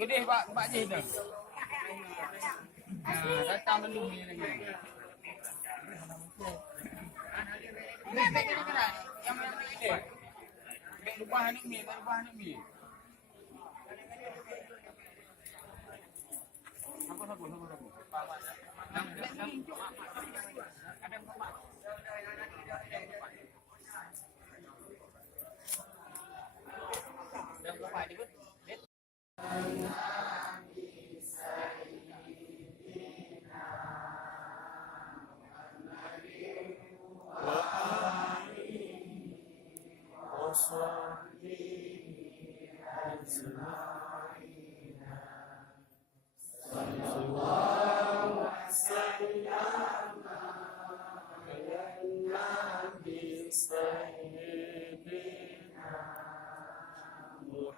Gede Pak Ji tu. Datang dulu ni lagi. Yang mana ini? Beg lubah ni mi, tak lubah ni mi. Apa. Ada bapak. Yang bapak ni pun.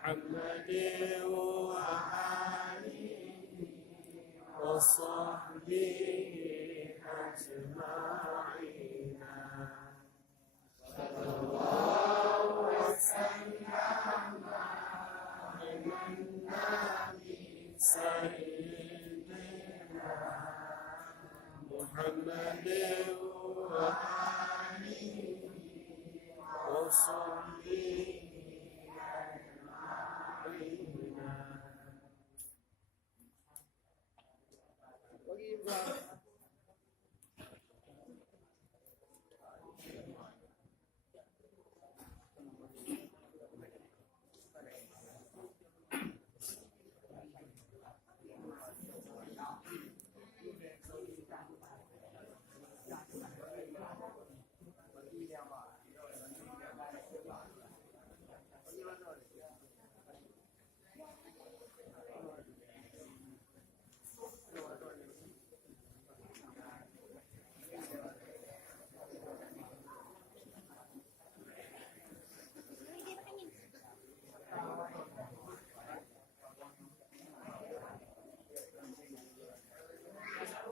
محمد وآله وصحبه أجمعين صلى الله وسلم على النبي سيدنا محمد وآله وصحبه Bagi